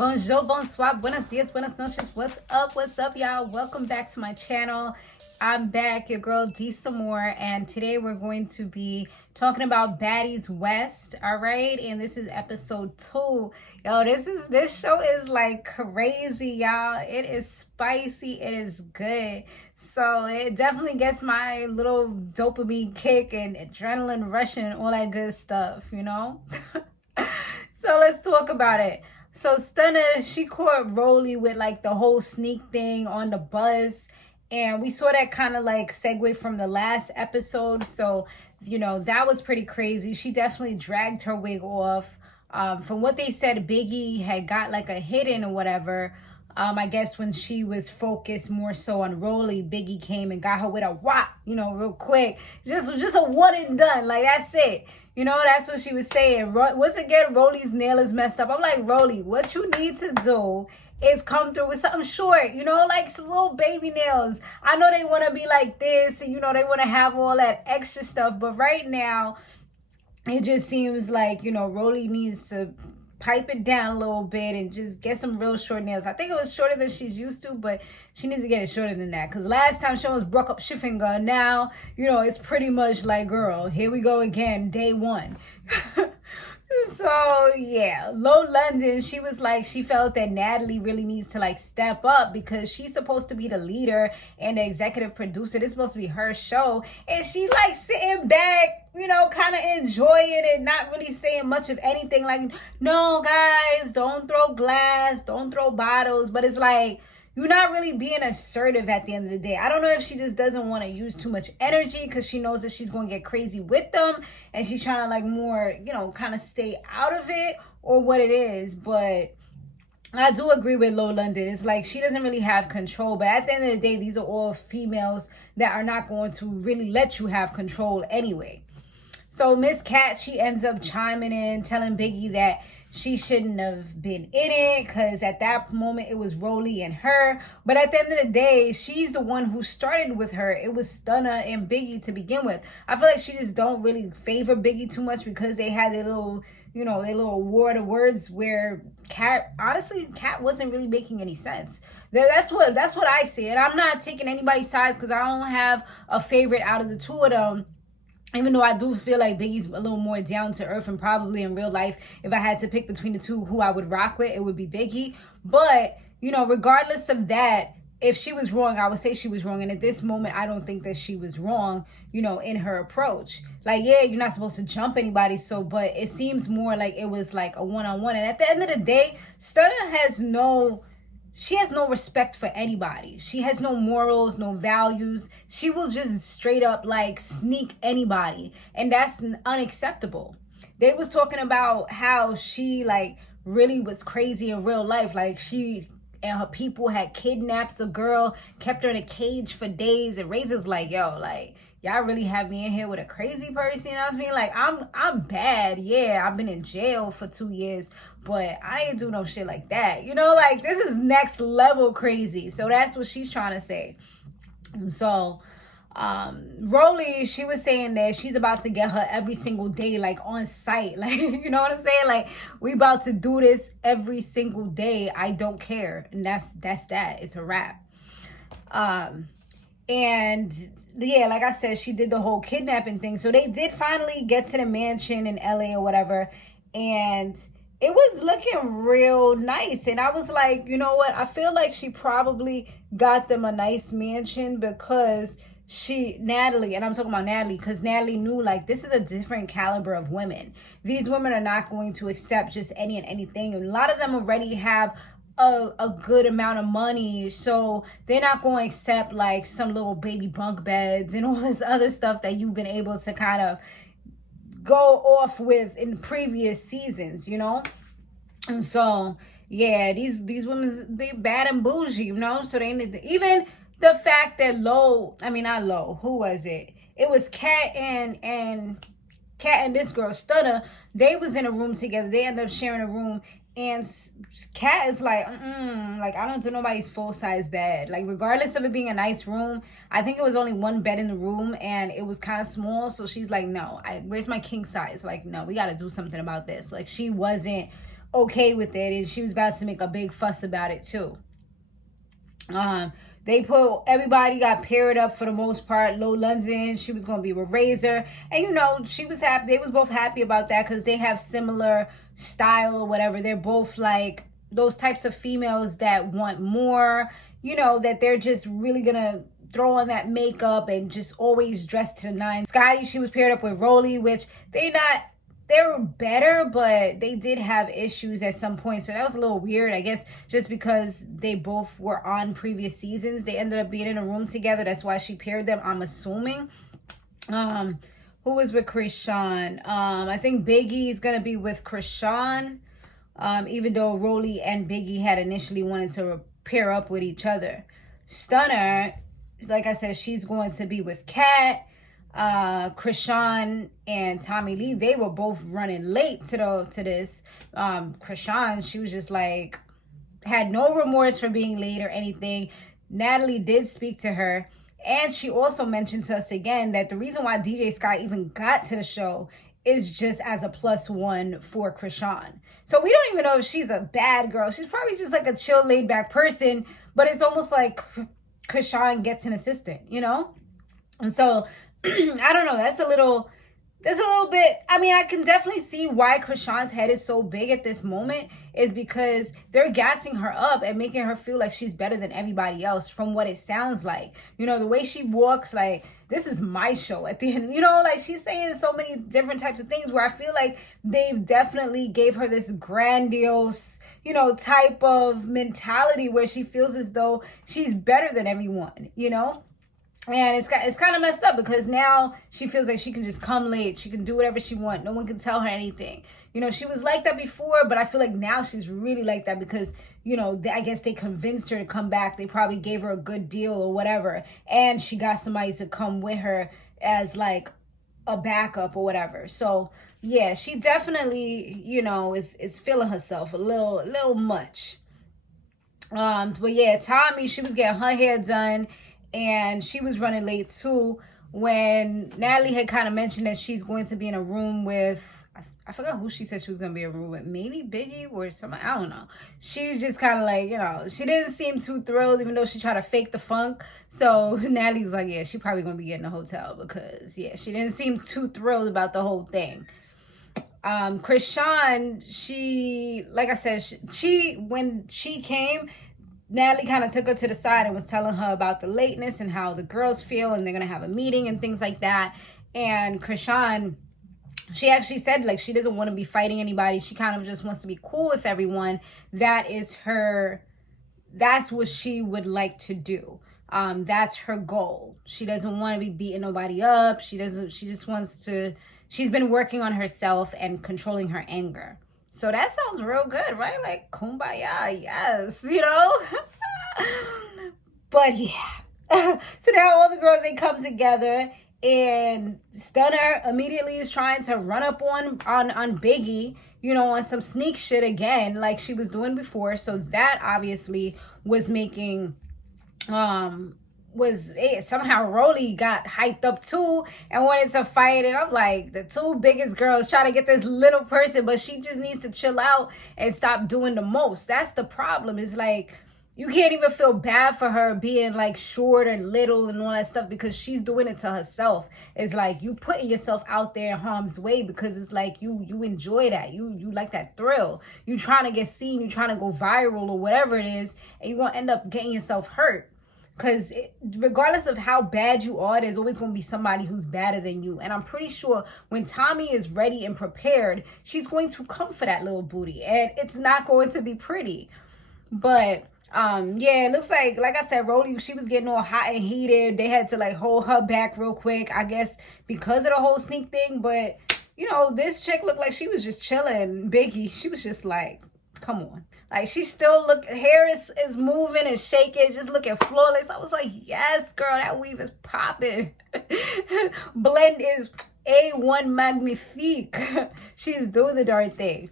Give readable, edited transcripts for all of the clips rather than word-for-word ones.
Bonjour, bonsoir, buenos dias, buenas noches. What's up, y'all? Welcome back to my channel. I'm back, your girl D some more, and today we're going to be talking about Baddies West, all right? And this is episode 2. Yo, this show is like crazy, y'all. It is spicy, it is good. So it definitely gets my little dopamine kick and adrenaline rushing and all that good stuff, you know? So let's talk about it. So Stunna, she caught Rollie with like the whole sneak thing on the bus. And we saw that kind of like segue from the last episode. So, you know, that was pretty crazy. She definitely dragged her wig off. From what they said, Biggie had got like a hit in or whatever. I guess when she was focused more so on Rollie, Biggie came and got her with a whop, you know, real quick. Just a one and done. Like, that's it. You know, that's what she was saying. Once again, Rollie's nail is messed up. I'm like, Rollie, what you need to do is come through with something short, you know, like some little baby nails. I know they want to be like this and, you know, they want to have all that extra stuff. But right now, it just seems like, you know, Rollie needs to pipe it down a little bit and just get some real short nails. I think it was shorter than she's used to, but she needs to get it shorter than that. Because last time she almost broke up she finger. Now, you know, it's pretty much like, girl, here we go again, day one. So, yeah, Laudon, she was like, she felt that Natalie really needs to like step up because she's supposed to be the leader and the executive producer. This is supposed to be her show. And she like sitting back, you know, kind of enjoying it, not really saying much of anything. Like, no, guys, don't throw glass, don't throw bottles. But it's like, you're not really being assertive at the end of the day. I don't know if she just doesn't want to use too much energy because she knows that she's going to get crazy with them and she's trying to like more, you know, kind of stay out of it or what it is. But I do agree with Laudon. It's like she doesn't really have control. But at the end of the day, these are all females that are not going to really let you have control anyway. So Miss Cat, she ends up chiming in, telling Biggie that she shouldn't have been in it because at that moment it was Rollie and her. But at the end of the day, she's the one who started with her. It was Stunna and Biggie to begin with. I feel like she just don't really favor Biggie too much because they had their little, you know, their little war of words where Cat wasn't really making any sense. That's what I see. And I'm not taking anybody's sides because I don't have a favorite out of the two of them. Even though I do feel like Biggie's a little more down to earth and probably in real life, if I had to pick between the two who I would rock with, it would be Biggie. But, you know, regardless of that, if she was wrong, I would say she was wrong. And at this moment, I don't think that she was wrong, you know, in her approach. Like, yeah, you're not supposed to jump anybody. So, but it seems more like it was like a one-on-one. And at the end of the day, Stunna has no respect for anybody. She has no morals, no values. She will just straight up like sneak anybody. And that's unacceptable. They was talking about how she like really was crazy in real life. Like she and her people had kidnapped a girl, kept her in a cage for days. And Razor's like, yo, like, y'all really have me in here with a crazy person, you know what I mean? Like, I'm bad. Yeah, I've been in jail for 2 years, but I ain't do no shit like that. You know, like, this is next level crazy. So that's what she's trying to say. So, Rollie, she was saying that she's about to get her every single day, like, on site. Like, you know what I'm saying? Like, we about to do this every single day. I don't care. And that's that. It's a wrap. And yeah, like I said, she did the whole kidnapping thing. So they did finally get to the mansion in LA or whatever. And it was looking real nice. And I was like, you know what? I feel like she probably got them a nice mansion because Natalie, and I'm talking about Natalie, because Natalie knew like this is a different caliber of women. These women are not going to accept just any and anything. And a lot of them already have a good amount of money, so they're not going to accept like some little baby bunk beds and all this other stuff that you've been able to kind of go off with in previous seasons, you know. And so yeah, these women, they bad and bougie, you know. So they need to, even the fact that who was it? It was Cat and this girl Stunna. They was in a room together. They ended up sharing a room. And Cat is like, like, I don't do nobody's full-size bed. Like, regardless of it being a nice room, I think it was only one bed in the room, and it was kind of small. So she's like, no, where's my king size? Like, no, we got to do something about this. Like, she wasn't okay with it, and she was about to make a big fuss about it too. They put everybody got paired up for the most part. Low London, she was gonna be with Razor, and you know she was happy. They was both happy about that because they have similar style or whatever. They're both like those types of females that want more. You know that they're just really gonna throw on that makeup and just always dressed to the nines. Scotty, she was paired up with Rollie, which they were better, but they did have issues at some point. So that was a little weird, I guess, just because they both were on previous seasons. They ended up being in a room together. That's why she paired them, I'm assuming. Who was with Krishan? I think Biggie is going to be with Krishan, even though Rollie and Biggie had initially wanted to pair up with each other. Stunna, like I said, she's going to be with Kat. Krishan and Tommy Lee, they were both running late to this. Krishan, she was just like, had no remorse for being late or anything. Natalie did speak to her, and she also mentioned to us again that the reason why DJ Sky even got to the show is just as a +1 for Krishan. So we don't even know if she's a bad girl. She's probably just like a chill, laid back person, but it's almost like Krishan gets an assistant, you know? And so I don't know. That's a little bit. I mean, I can definitely see why Krishan's head is so big at this moment is because they're gassing her up and making her feel like she's better than everybody else from what it sounds like. You know, the way she walks, like, this is my show at the end. You know, like she's saying so many different types of things where I feel like they've definitely gave her this grandiose, you know, type of mentality where she feels as though she's better than everyone, you know? And it's kind of messed up because now she feels like she can just come late. She can do whatever she wants. No one can tell her anything. You know, she was like that before, but I feel like now she's really like that because, you know, I guess they convinced her to come back. They probably gave her a good deal or whatever. And she got somebody to come with her as like a backup or whatever. So, yeah, she definitely, you know, is feeling herself a little much. But yeah, Tommy, she was getting her hair done. And she was running late too when Natalie had kind of mentioned that she's going to be in a room with, I forgot who she said she was going to be in a room with, maybe Biggie or somebody, I don't know. She's just kind of like, you know, she didn't seem too thrilled even though she tried to fake the funk. So Natalie's like, yeah, she probably going to be getting a hotel because, yeah, she didn't seem too thrilled about the whole thing. Krishan, she, like I said, she when she came, Natalie kind of took her to the side and was telling her about the lateness and how the girls feel and they're going to have a meeting and things like that. And Krishan, she actually said like she doesn't want to be fighting anybody. She kind of just wants to be cool with everyone. That's what she would like to do. That's her goal. She doesn't want to be beating nobody up. She just wants to, she's been working on herself and controlling her anger. So that sounds real good, right? Like, kumbaya, yes, you know? But yeah. So now all the girls, they come together and Stunna immediately is trying to run up on Biggie, you know, on some sneak shit again, like she was doing before. So that obviously was making, somehow Rollie got hyped up too and wanted to fight, and I'm like, the two biggest girls trying to get this little person, but she just needs to chill out and stop doing the most. That's the problem. Is like you can't even feel bad for her being like short and little and all that stuff because she's doing it to herself. It's like you putting yourself out there in harm's way because it's like you enjoy that. You like that thrill. You trying to get seen, you trying to go viral or whatever it is, and you're going to end up getting yourself hurt. Because regardless of how bad you are, there's always going to be somebody who's badder than you. And I'm pretty sure when Tommy is ready and prepared, she's going to come for that little booty. And it's not going to be pretty. But, yeah, it looks like I said, Rollie, she was getting all hot and heated. They had to, like, hold her back real quick, I guess, because of the whole sneak thing. But, you know, this chick looked like she was just chilling. Biggie, she was just like, come on. Like, she still hair is moving and shaking, just looking flawless. I was like, yes, girl, that weave is popping. Blend is A1 magnifique. She's doing the darn thing.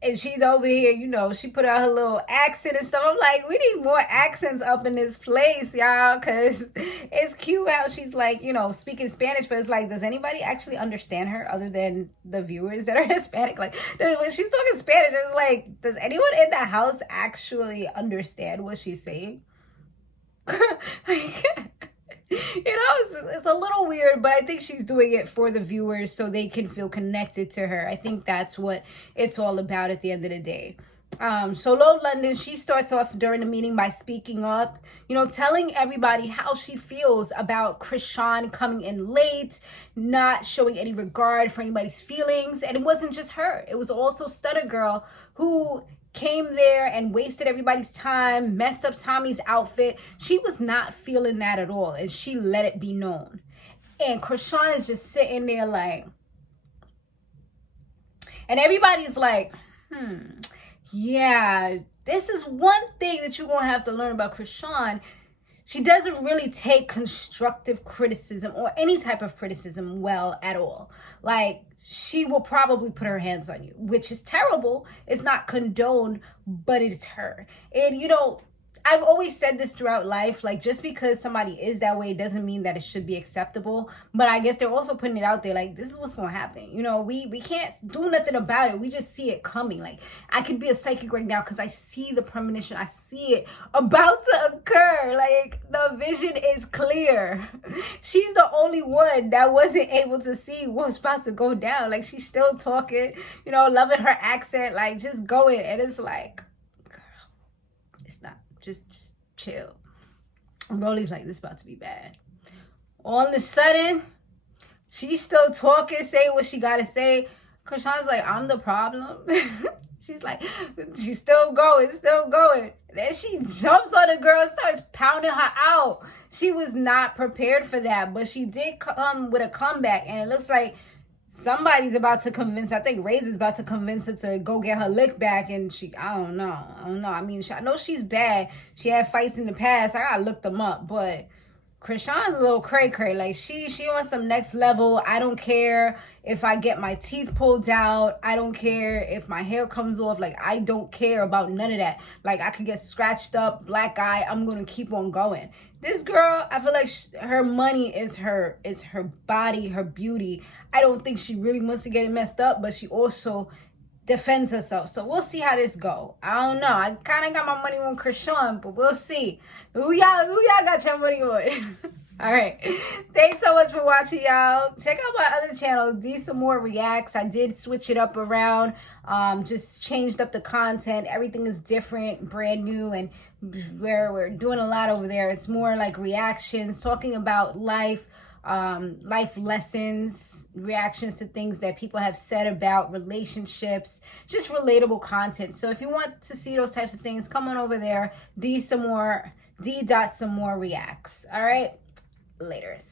And she's over here, you know, she put out her little accent and stuff. I'm like, we need more accents up in this place, y'all, because it's cute how she's like, you know, speaking Spanish, but it's like, does anybody actually understand her other than the viewers that are Hispanic? Like, when she's talking Spanish, it's like, does anyone in the house actually understand what she's saying? Like, you know, it's a little weird, but I think she's doing it for the viewers so they can feel connected to her. I think that's what it's all about at the end of the day. So London, she starts off during the meeting by speaking up, you know, telling everybody how she feels about Krishan coming in late, not showing any regard for anybody's feelings. And it wasn't just her. It was also Stunna Girl, who came there and wasted everybody's time, messed up Tommy's outfit. She was not feeling that at all, and she let it be known. And Krishan is just sitting there like, and everybody's like, yeah, this is one thing that you're gonna have to learn about Krishan. She doesn't really take constructive criticism or any type of criticism well at all. Like, she will probably put her hands on you, which is terrible. It's not condoned, but it's her. And, you know, I've always said this throughout life, like, just because somebody is that way doesn't mean that it should be acceptable. But I guess they're also putting it out there like, this is what's going to happen. You know, we can't do nothing about it. We just see it coming. Like, I could be a psychic right now because I see the premonition. I see it about to occur. Like, the vision is clear. She's the only one that wasn't able to see what's about to go down. Like, she's still talking, you know, loving her accent, like, just going. And it's like, just chill. And Rollie's like, this about to be bad. All of a sudden, she's still talking, saying what she gotta say. Krishan's like, I'm the problem. She's like, she's still going. Then she jumps on the girl and starts pounding her out. She was not prepared for that, but she did come with a comeback, and it looks like somebody's about to convince, I think Ray's about to convince her to go get her lick back. And I don't know. I mean, I know she's bad. She had fights in the past. I gotta look them up. But Krishan's a little cray-cray. Like, she on some next level. I don't care if I get my teeth pulled out. I don't care if my hair comes off. Like, I don't care about none of that. Like, I could get scratched up, black eye. I'm gonna keep on going. This girl, I feel like her money is her body, her beauty. I don't think she really wants to get it messed up, but she also defends herself. So we'll see how this go. I don't know. I kind of got my money on Krishan, but we'll see. Who y'all got your money on? All right. Thanks so much for watching, y'all. Check out my other channel, D Some More Reacts. I did switch it up around. Just changed up the content. Everything is different, brand new, and we're doing a lot over there. It's more like reactions, talking about life, life lessons, reactions to things that people have said about relationships, just relatable content. So if you want to see those types of things, come on over there. D Some More Reacts. All right. Laters.